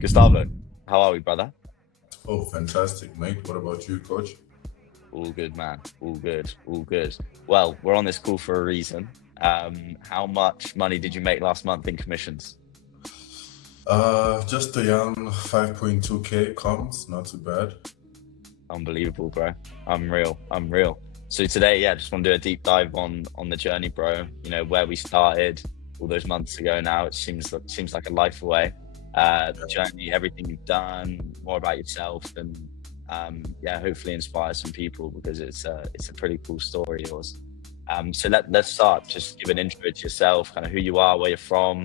Gustavo, how are we, brother? Oh, fantastic, mate. What about you, coach? All good, man. All good. All good. Well, we're on this call for a reason. How much money did you make last month in commissions? Just a young 5.2K comms, not too bad. Unbelievable, bro. I'm real. I'm real. So today, yeah, just want to do a deep dive on the journey, bro. You know, where we started all those months ago now. It seems like a life away. The journey, everything you've done, more about yourself, and yeah, hopefully inspire some people because it's a pretty cool story yours. So let's start. Just give an intro to yourself, kind of who you are, where you're from,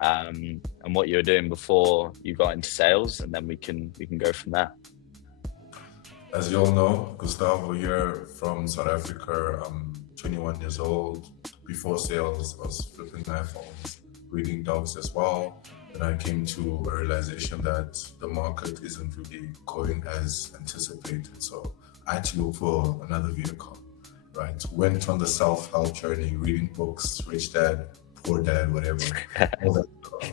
and what you were doing before you got into sales, and then we can go from there. As you all know, Gustavo here from South Africa. I'm 21 years old. Before sales, I was flipping iPhones, breeding dogs as well. Then I came to a realization that the market isn't really going as anticipated. So I had to look for another vehicle, right? Went on the self-help journey, reading books, Rich Dad, Poor Dad, whatever. All that stuff.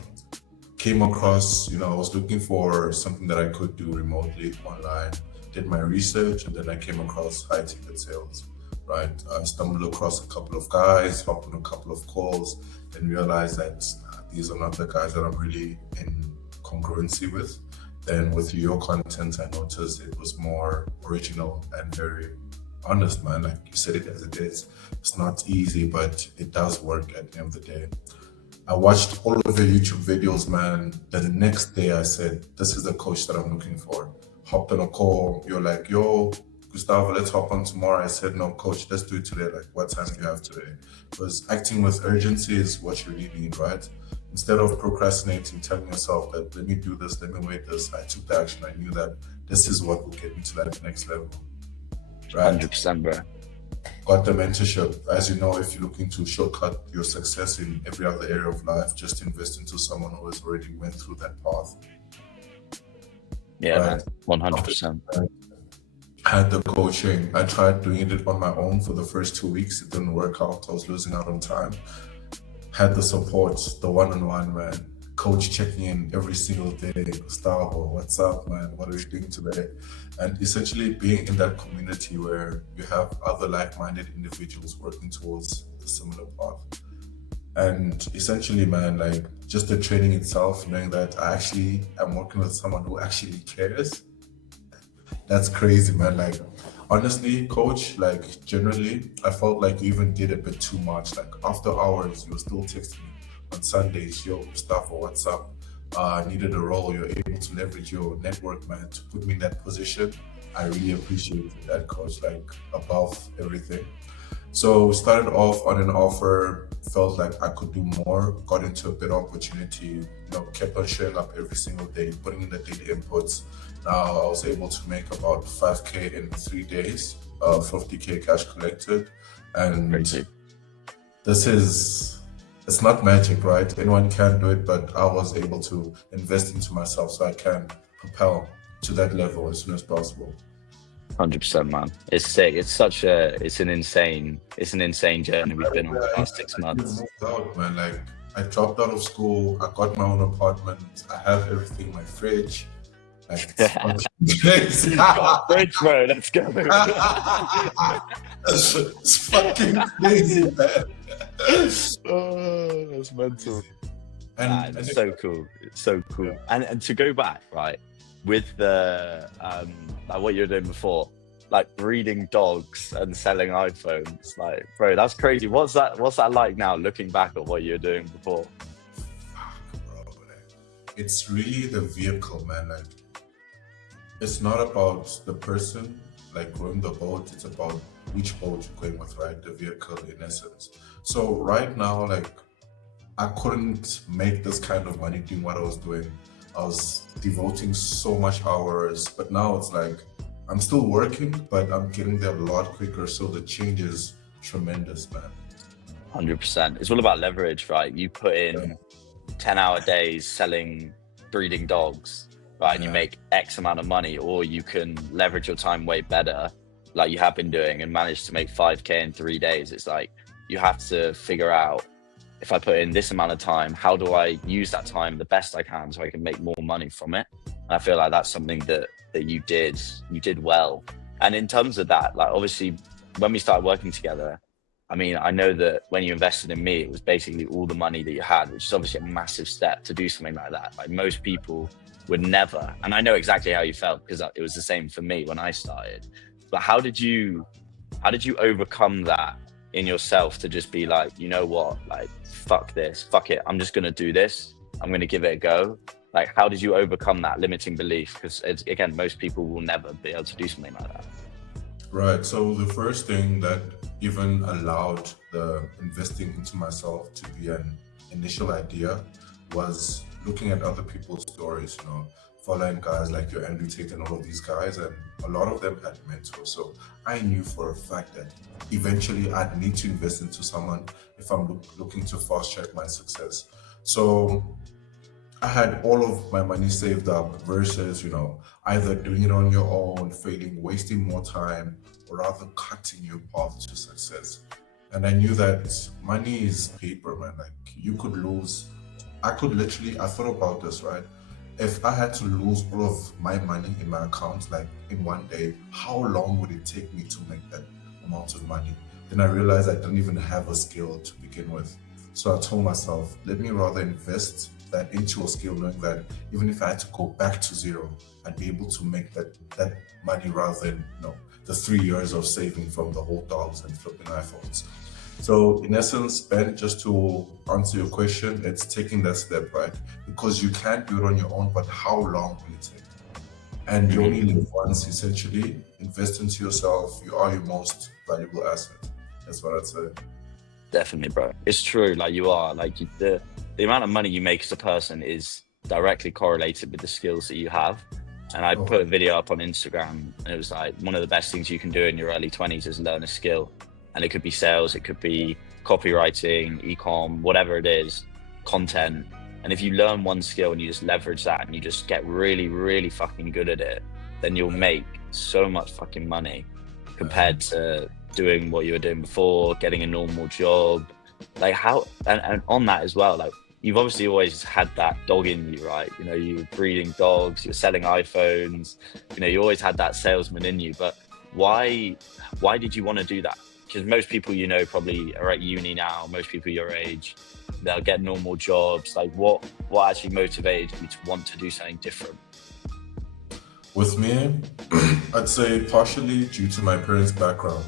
Came across, I was looking for something that I could do remotely online, did my research, and then I came across high ticket sales, right? I stumbled across a couple of guys, hopped on a couple of calls, and realized that these are not the guys that I'm really in congruency with. Then with your content, I noticed it was more original and very honest, man. Like you said it as it is. It's not easy, but it does work at the end of the day. I watched all of your YouTube videos, man. Then the next day I said, this is the coach that I'm looking for. Hopped on a call. You're like, yo, Gustavo, let's hop on tomorrow. I said, no, coach, let's do it today. Like, what time do you have today? Because acting with urgency is what you really need, right? Instead of procrastinating, telling yourself that, let me do this, let me wait this, I took the action. I knew that this is what will get me to that next level, right? 100%, bro. Got the mentorship. As you know, if you're looking to shortcut your success in every other area of life, just invest into someone who has already went through that path, Yeah, right? man. 100%. Had the coaching. I tried doing it on my own for the first 2 weeks. It didn't work out. I was losing out on time. Had the support, the one-on-one, man. Coach checking in every single day. Gustavo, what's up, man? What are you doing today? And essentially being in that community where you have other like-minded individuals working towards the similar path. And essentially, man, like just the training itself, knowing that I actually am working with someone who actually cares, that's crazy, man. Like, honestly, coach, like, generally, I felt like you even did a bit too much. Like, after hours, you were still texting me on Sundays, yo, stuff or what's up. I needed a role. You're able to leverage your network, man, to put me in that position. I really appreciate that, coach, like, above everything. So, started off on an offer, felt like I could do more, got into a bid opportunity, kept on showing up every single day, putting in the daily inputs. Now I was able to make about 5K in 3 days, 50K cash collected. And Crazy. this is, it's not magic, right? Anyone can do it, but I was able to invest into myself so I can propel to that level as soon as possible. 100%, man. It's sick. It's an insane journey we've been on the I past six actually months. moved out, man. Like, I dropped out of school, I got my own apartment, I have everything, my fridge. Like, it's fucking crazy. Fridge, bro. Let's go. It's fucking crazy, man. Oh, that's mental. Nah, And it's so cool. It's so cool. yeah, And to go back, right, with the like what you were doing before, like breeding dogs and selling iPhones, like, bro, that's crazy. What's that like now, looking back at what you were doing before? bro, like, it's really the vehicle, man. Like, it's not about the person like rowing the boat, it's about which boat you're going with, right? The vehicle in essence. So right now, like, I couldn't make this kind of money doing what I was doing. I was devoting so much hours, but now it's like I'm still working, but I'm getting there a lot quicker. So the change is tremendous, man. 100%. It's all about leverage, right? You put Yeah, in 10-hour days selling breeding dogs, right? And you yeah, make X amount of money, or you can leverage your time way better, like you have been doing, and manage to make 5K in 3 days. It's like you have to figure out if I put in this amount of time, how do I use that time the best I can so I can make more money from it? And I feel like that's something that you did well. And in terms of that, like obviously when we started working together, I mean, I know that when you invested in me, it was basically all the money that you had, which is obviously a massive step to do something like that. Like most people would never, and I know exactly how you felt because it was the same for me when I started. But how did you overcome that in yourself to just be like, you know what, like fuck this, fuck it, I'm just gonna do this, I'm gonna give it a go? Like, how did you overcome that limiting belief? Because again, most people will never be able to do something like that. Right. So the first thing that even allowed the investing into myself to be an initial idea was looking at other people's stories, following guys like your Andrew Tate and all of these guys, and a lot of them had mentors. So I knew for a fact that eventually I'd need to invest into someone if I'm looking to fast track my success. So I had all of my money saved up versus, either doing it on your own, failing, wasting more time, or rather cutting your path to success. And I knew that money is paper, man. Like you could lose. I thought about this, right? If I had to lose all of my money in my account, like in one day, how long would it take me to make that amount of money? Then I realized I didn't even have a skill to begin with. So I told myself, let me rather invest that into a skill, knowing that even if I had to go back to zero, I'd be able to make that money rather than the 3 years of saving from the hot dogs and flipping iPhones. So in essence, Ben, just to answer your question, it's taking that step, right? Because you can't do it on your own, but how long will it take? And you only live once, essentially. Invest into yourself. You are your most valuable asset. That's what I'd say. Definitely, bro. It's true. Like you are, like the amount of money you make as a person is directly correlated with the skills that you have. And I put a video up on Instagram, and it was like one of the best things you can do in your early 20s is learn a skill. And it could be sales, it could be copywriting, e-com, whatever it is, content. And if you learn one skill and you just leverage that and you just get really, really fucking good at it, then you'll make so much fucking money compared to doing what you were doing before, getting a normal job. Like how, and on that as well, like you've obviously always had that dog in you, right? You were breeding dogs, you're selling iPhones, you always had that salesman in you. But why did you want to do that? Because most people, probably are at uni now, most people your age, they'll get normal jobs. Like what actually motivated you to want to do something different? With me, I'd say partially due to my parents' background.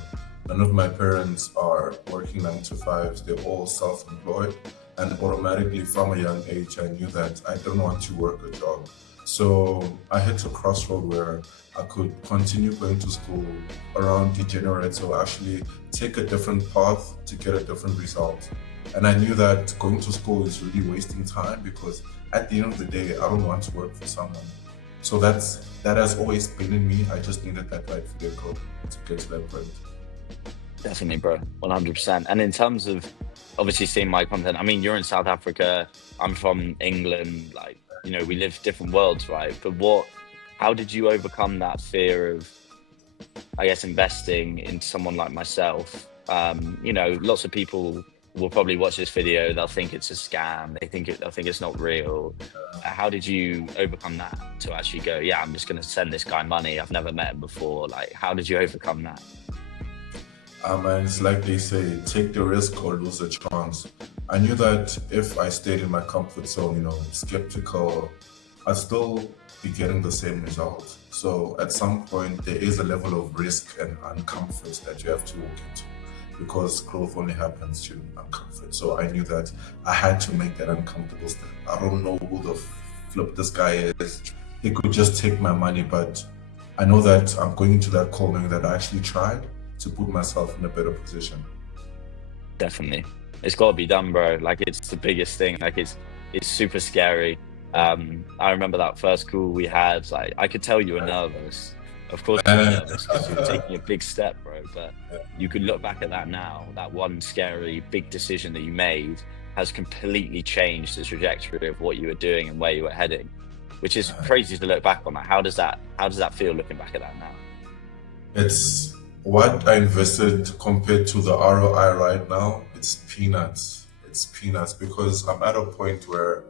None of my parents are working 9 to 5s. They're all self-employed. And automatically from a young age, I knew that I don't want to work a job. So I hit a crossroad where I could continue going to school around degenerates or actually take a different path to get a different result. And I knew that going to school is really wasting time because at the end of the day, I don't want to work for someone. So that has always been in me. I just needed that right vehicle to get to that point. Definitely, bro, 100%. And in terms of obviously seeing my content, I mean, you're in South Africa, I'm from England, like, we live different worlds, right? But how did you overcome that fear of, I guess, investing in someone like myself? Lots of people will probably watch this video, they'll think it's a scam, they'll think it's not real. How did you overcome that to actually go, yeah, I'm just going to send this guy money, I've never met him before? Like, how did you overcome that? And it's like they say, take the risk or lose a chance. I knew that if I stayed in my comfort zone, skeptical, I'd still be getting the same result. So at some point, there is a level of risk and uncomfort that you have to walk into because growth only happens through uncomfort. So I knew that I had to make that uncomfortable step. I don't know who the flip this guy is. He could just take my money, but I know that I'm going into that call knowing that I actually tried to put myself in a better position. Definitely. It's got to be done, bro. Like, it's the biggest thing. Like, it's super scary. I remember that first call we had, like, I could tell you were nervous. Of course you were nervous because you're taking a big step, bro. But you could look back at that now, that one scary big decision that you made has completely changed the trajectory of what you were doing and where you were heading, which is crazy to look back on. Like, how does that feel looking back at that now? It's what I invested compared to the ROI right now. It's peanuts. it's peanuts because I'm at a point where,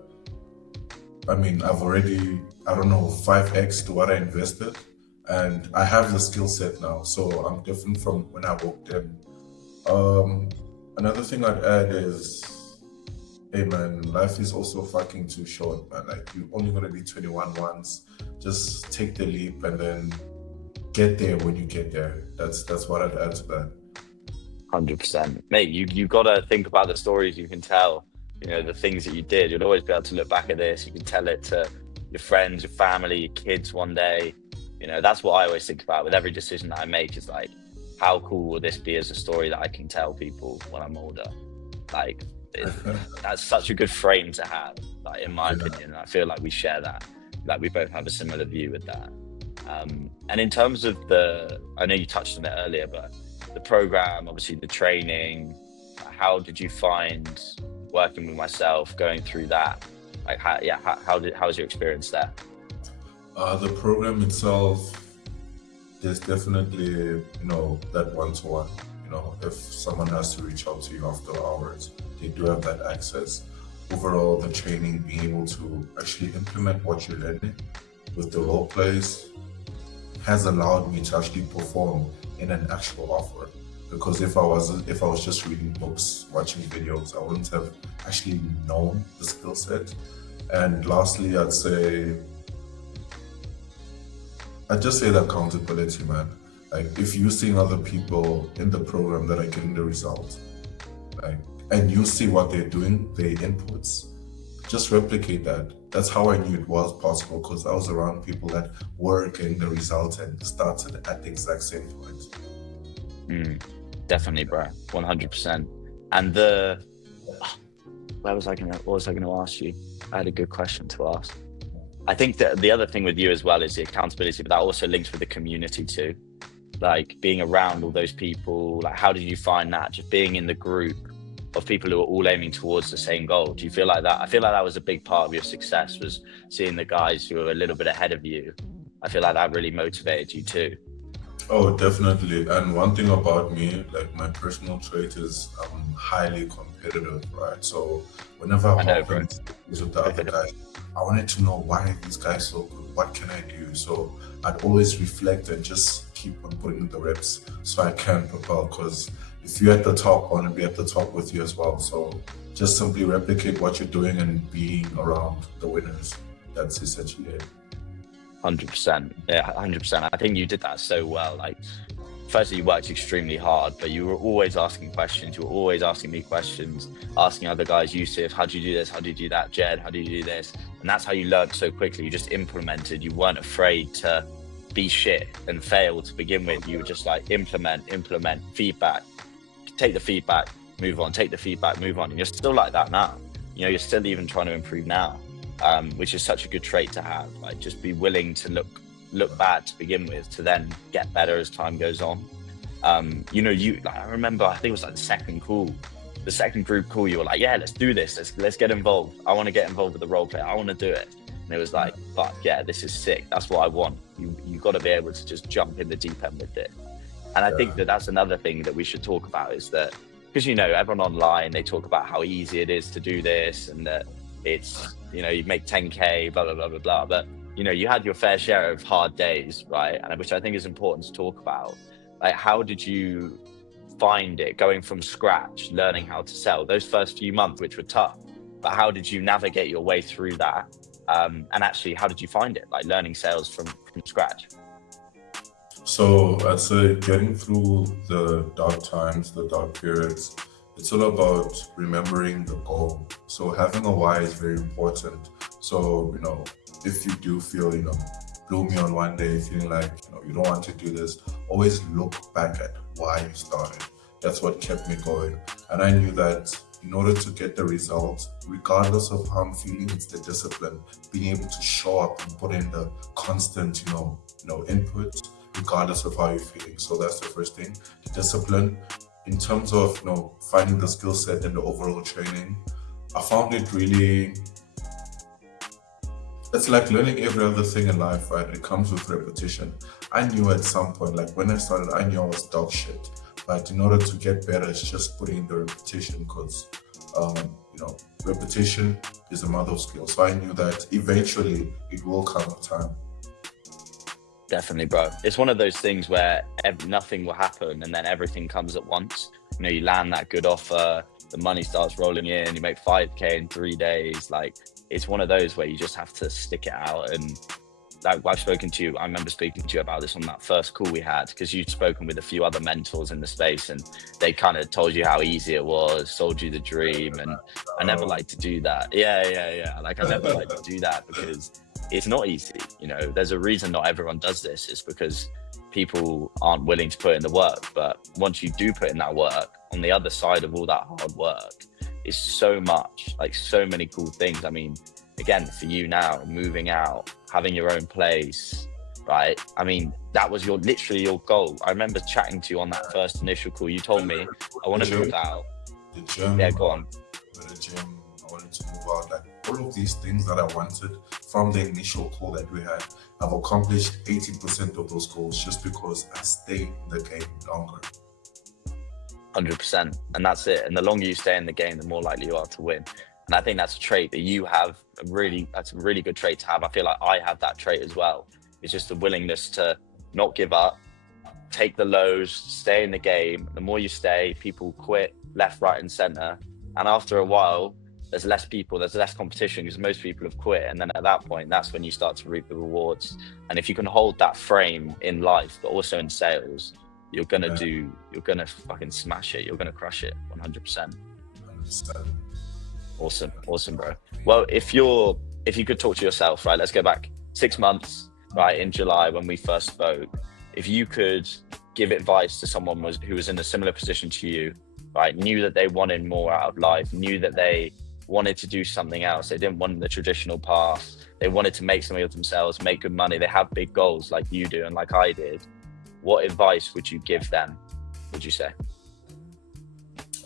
I mean, I've already, I don't know, 5x to what I invested, and I have the skill set now. So I'm different from when I walked in. Um, Another thing I'd add is, hey man, life is also fucking too short, man. Like you're only gonna be 21 once. Just take the leap and then get there when you get there. That's what I'd add to that. 100%. Mate, you got to think about the stories you can tell, you know, the things that you did. You'll always be able to look back at this. You can tell it to your friends, your family, your kids one day. You know, that's what I always think about with every decision that I make is like, how cool will this be as a story that I can tell people when I'm older? Like, that's such a good frame to have, like, in my opinion. I feel like we share that. Like, we both have a similar view with that. And in terms of I know you touched on it earlier, but the program, obviously the training, how did you find working with myself, going through that? Like, how was your experience there? The program itself, there's definitely, that one-to-one. If someone has to reach out to you after hours, they do have that access. Overall, the training, being able to actually implement what you're learning with the role plays has allowed me to actually perform in an actual offer. Because if I was just reading books, watching videos, I wouldn't have actually known the skill set. And lastly, I'd just say the accountability, man. Like, if you're seeing other people in the program that are getting the results, like, and you see what they're doing, their inputs, just replicate that. That's how I knew it was possible, because I was around people that were getting the results and started at the exact same point. Definitely, bro. 100%. And what was I gonna ask you? I had a good question to ask. I think that the other thing with you as well is the accountability, but that also links with the community too. Like, being around all those people, like, how did you find that? Just being in the group of people who are all aiming towards the same goal. Do you feel like that? I feel like that was a big part of your success, was seeing the guys who were a little bit ahead of you. I feel like that really motivated you too. Oh, definitely. And one thing about me, like, my personal trait is I'm highly competitive, right? So whenever I hop into with the other guys, I wanted to know, why are these guys so good? What can I do? So I'd always reflect and just keep on putting in the reps so I can propel. Because if you're at the top, I want to be at the top with you as well. So just simply replicate what you're doing and being around the winners. That's essentially it. 100%. Yeah, 100%. I think you did that so well. Like, firstly, you worked extremely hard, but you were always asking questions. You were always asking me questions, asking other guys, Yusuf, how do you do this? How do you do that? Jed, how do you do this? And that's how you learned so quickly. You just implemented. You weren't afraid to be shit and fail to begin with. You were just like, implement, feedback, take the feedback, move on, take the feedback, move on. And you're still like that now. You're still even trying to improve now, which is such a good trait to have. Like, just be willing to look bad to begin with, to then get better as time goes on. I remember, I think it was like the second group call, you were like, yeah, let's do this. Let's get involved. I want to get involved with the role play. I want to do it. And it was like, fuck yeah, this is sick. That's what I want. You got to be able to just jump in the deep end with it. And I think that's another thing that we should talk about, is that, because, everyone online, they talk about how easy it is to do this, and that it's, you make 10K, blah, blah, blah, blah, blah. But, you had your fair share of hard days, right? And which I think is important to talk about. Like, how did you find it going from scratch, learning how to sell those first few months, which were tough, but how did you navigate your way through that? And actually, how did you find it, like learning sales from scratch? So I'd say getting through the dark times, the dark periods, it's all about remembering the goal. So having a why is very important. So, if you do feel, gloomy on one day, feeling like, you don't want to do this, always look back at why you started. That's what kept me going. And I knew that in order to get the results, regardless of how I'm feeling, it's the discipline, being able to show up and put in the constant, input, regardless of how you're feeling. So that's the first thing, the discipline. In terms of, finding the skill set and the overall training, I found it really, it's like learning every other thing in life, right? It comes with repetition. I knew at some point, like when I started, I knew I was dog shit. But in order to get better, it's just putting in the repetition, because You know, repetition is the mother of skill. So I knew that eventually it will come with time. Definitely, bro. It's one of those things where nothing will happen and then everything comes at once. You know, you land that good offer, the money starts rolling in, you make 5K in 3 days. Like, it's one of those where you just have to stick it out. And like I've spoken to you, I remember speaking to you about this on that first call we had, because you'd spoken with a few other mentors in the space and they kind of told you how easy it was, sold you the dream. And I never like to do that. Yeah. Like, I never like to do that because it's not easy. You know, there's a reason not everyone does this. It's because people aren't willing to put in the work. But once you do put in that work, on the other side of all that hard work is so much, like so many cool things. I mean, again, for you now, moving out, having your own place, right? I mean, that was literally your goal. I remember chatting to you on that first initial call. You told me, I want to move out. The gym. Yeah, go on. The gym. I wanted to move out. Like, all of these things that I wanted from the initial call that we had, I've accomplished 80% of those goals just because I stayed in the game longer. 100%. And that's it. And the longer you stay in the game, the more likely you are to win. And I think that's a trait that you have. That's a really good trait to have. I feel like I have that trait as well. It's just the willingness to not give up, take the lows, stay in the game. The more you stay, people quit left, right, and center. And after a while, there's less people, there's less competition because most people have quit. And then at that point, that's when you start to reap the rewards. And if you can hold that frame in life, but also in sales, you're gonna fucking smash it. You're gonna crush it 100%. 100%. Awesome, bro. Well, if you could talk to yourself, right? Let's go back 6 months, right? In July when we first spoke, if you could give advice to someone who was in a similar position to you, right? Knew that they wanted more out of life, knew that they wanted to do something else. They didn't want the traditional path. They wanted to make something of themselves, make good money. They have big goals like you do and like I did. What advice would you give them, would you say?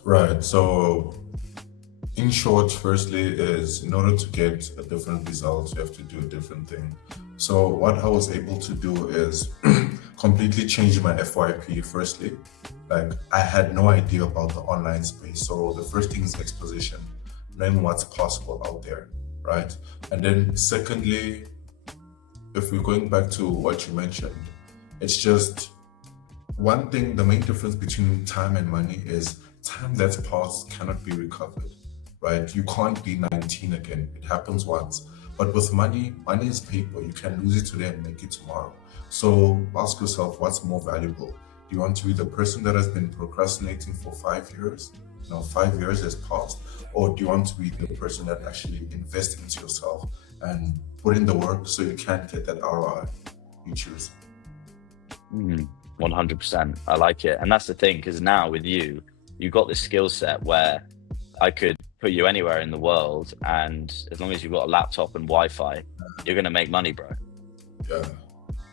Right. So in short, firstly, is in order to get a different result, you have to do a different thing. So what I was able to do is completely change my FYP. Firstly, like, I had no idea about the online space. So the first thing is exposition, knowing what's possible out there, right? And then secondly, if we're going back to what you mentioned, it's just one thing. The main difference between time and money is time that's passed cannot be recovered, right? You can't be 19 again. It happens once. But with money is paper. You can lose it today and make it tomorrow. So ask yourself, what's more valuable? Do you want to be the person that has been procrastinating for 5 years? 5 years has passed. Or do you want to be the person that actually invests into yourself and put in the work so you can get that ROI you choose? 100%. I like it. And that's the thing, because now with you got this skill set where I could put you anywhere in the world, and as long as you've got a laptop and Wi-Fi, you're going to make money, bro. Yeah.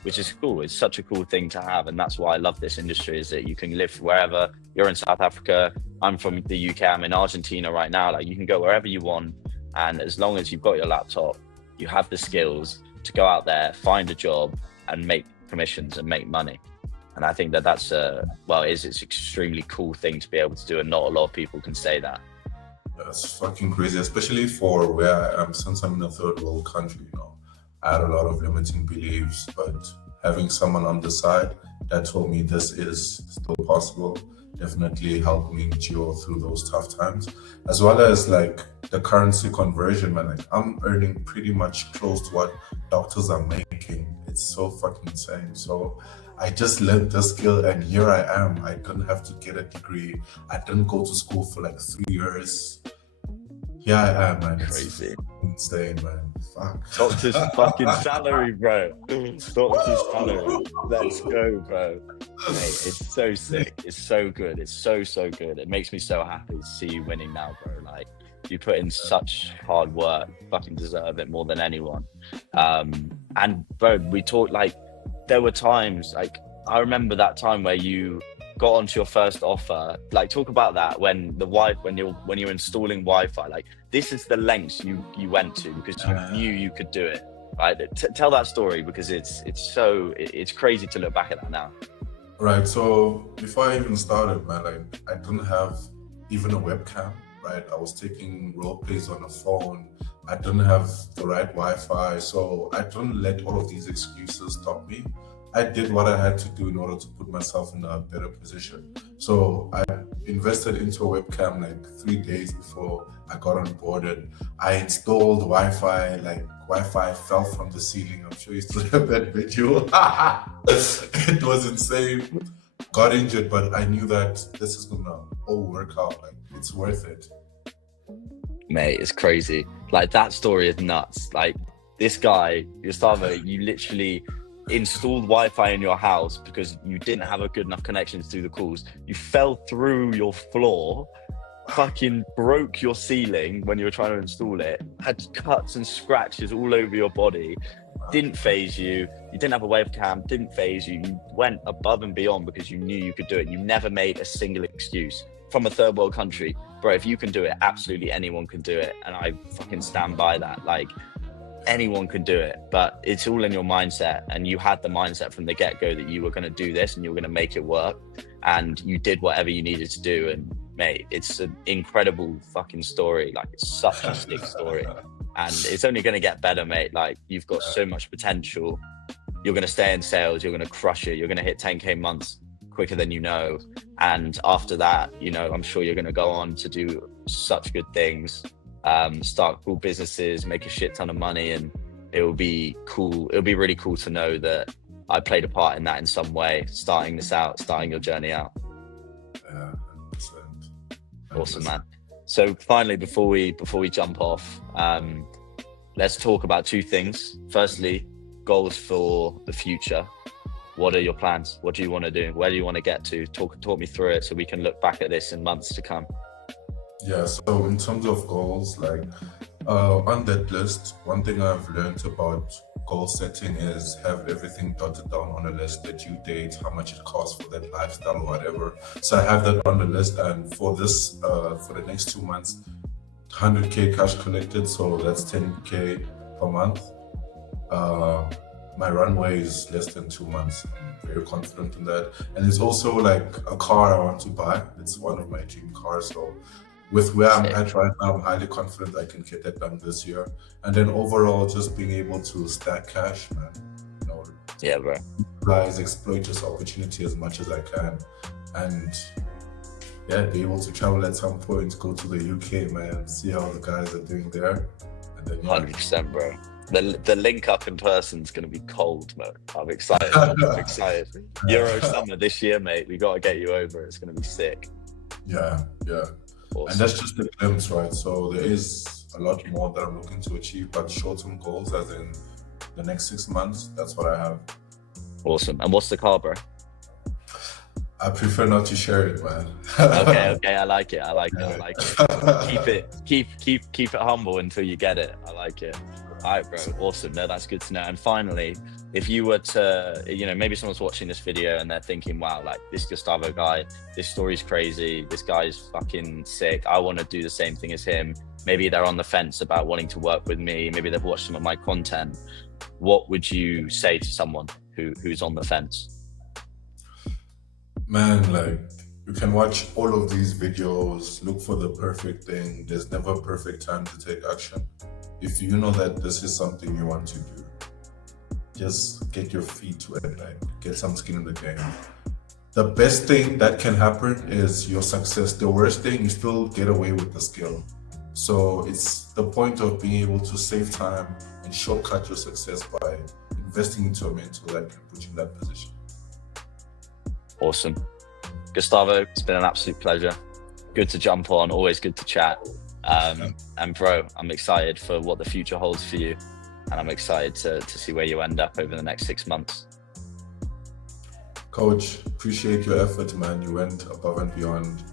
Which is cool. It's such a cool thing to have. And that's why I love this industry, is that you can live wherever. You're in South Africa. I'm from the UK. I'm in Argentina right now. Like, you can go wherever you want. And as long as you've got your laptop, you have the skills to go out there, find a job and make commissions and make money. And I think that's it's an extremely cool thing to be able to do. And not a lot of people can say that. That's fucking crazy, especially for where I am, since I'm in a third world country. I had a lot of limiting beliefs, but having someone on the side that told me this is still possible definitely helped me endure through those tough times, as well as like the currency conversion, man. Like, I'm earning pretty much close to what doctors are making. It's so fucking insane. So I just learned the skill, and here I am. I didn't have to get a degree. I didn't go to school for like 3 years. Here I am, man. Crazy. It's insane, man. Fuck. Doctor's fucking salary, bro. Doctor's salary. Let's go, bro. Mate, it's so sick. It's so good. It's so good. It makes me so happy to see you winning now, bro. Like, you put in such hard work. You fucking deserve it more than anyone. And bro, we talked, like, there were times, like, I remember that time where you got onto your first offer. Like, talk about that, when you're installing Wi-Fi. Like, this is the lengths you went to because you knew you could do it, right? Tell that story, because it's crazy to look back at that now. Right. So before I even started, man, like, I didn't have even a webcam. right? I was taking role plays on the phone. I didn't have the right Wi-Fi, so I didn't let all of these excuses stop me. I did what I had to do in order to put myself in a better position. So I invested into a webcam like 3 days before I got on board, and I installed Wi-Fi. Like Wi-Fi fell from the ceiling. I'm sure you still have that video. It was insane. Got injured, but I knew that this is gonna all work out. Like it's worth it. Mate, it's crazy. Like that story is nuts. Like this guy, Gustavo, you literally installed Wi-Fi in your house because you didn't have a good enough connection to do the calls. You fell through your floor, fucking broke your ceiling when you were trying to install it, had cuts and scratches all over your body. Didn't phase you. You didn't have a webcam, didn't phase you. You went above and beyond because you knew you could do it. You never made a single excuse. From a third world country, bro, if you can do it, absolutely anyone can do it. And I fucking stand by that. Like, anyone can do it, but it's all in your mindset. And you had the mindset from the get-go that you were going to do this and you were going to make it work. And you did whatever you needed to do. And mate, it's an incredible fucking story. Like, it's such a sick story. And it's only going to get better, mate. Like, you've got so much potential. You're going to stay in sales. You're going to crush it. You're going to hit 10K months quicker than you know. And after that, you know, I'm sure you're going to go on to do such good things, start cool businesses, make a shit ton of money. And it will be cool. It'll be really cool to know that I played a part in that in some way, starting this out, starting your journey out. Yeah, 100%. Awesome, man. So finally, before we jump off, let's talk about two things. Firstly, goals for the future. What are your plans? What do you want to do? Where do you want to get to? Talk me through it so we can look back at this in months to come. Yeah, so in terms of goals, like on that list, one thing I've learned about goal setting is have everything dotted down on a list, the due date, how much it costs for that lifestyle or whatever. So I have that on the list, and for this, for the next 2 months, 100K cash collected, so that's 10K per month. My runway is less than 2 months. I'm very confident in that. And it's also like a car I want to buy. It's one of my dream cars. So with where I'm at right now, I'm highly confident I can get that done this year. And then overall, just being able to stack cash, man. You know, yeah, bro. Guys, exploit this opportunity as much as I can. And yeah, be able to travel at some point, go to the UK, man, see how the guys are doing there. And then, yeah. 100%, bro. The link up in person is going to be cold, man. I'm excited. I'm excited. Euro summer this year, mate. We got to get you over. It's going to be sick. Yeah. Awesome. And that's just the glimpse, right? So there is a lot more that I'm looking to achieve, but short-term goals, as in the next 6 months, that's what I have. Awesome. And what's the car, bro? I prefer not to share it, man. Okay. I like it. Keep it humble until you get it. I like it. All right, bro. Awesome. No, that's good to know. And finally, if you were to, you know, maybe someone's watching this video and they're thinking, wow, like this Gustavo guy, this story's crazy. This guy's fucking sick. I want to do the same thing as him. Maybe they're on the fence about wanting to work with me. Maybe they've watched some of my content. What would you say to someone who's on the fence? Man, like, you can watch all of these videos, look for the perfect thing. There's never a perfect time to take action. If you know that this is something you want to do, just get your feet wet, like get some skin in the game. The best thing that can happen is your success. The worst thing, you still get away with the skill. So it's the point of being able to save time and shortcut your success by investing into a mentor that can put you in that position. Awesome. Gustavo, it's been an absolute pleasure. Good to jump on, always good to chat. And bro, I'm excited for what the future holds for you. And I'm excited to see where you end up over the next 6 months. Coach, appreciate your effort, man. You went above and beyond.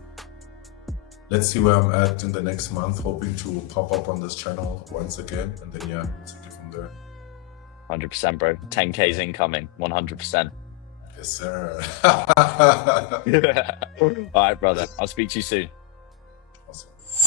Let's see where I'm at in the next month, hoping to pop up on this channel once again. And then, yeah, take it from there. 100%, bro. 10K's incoming, 100%. Yes, sir. All right, brother. I'll speak to you soon.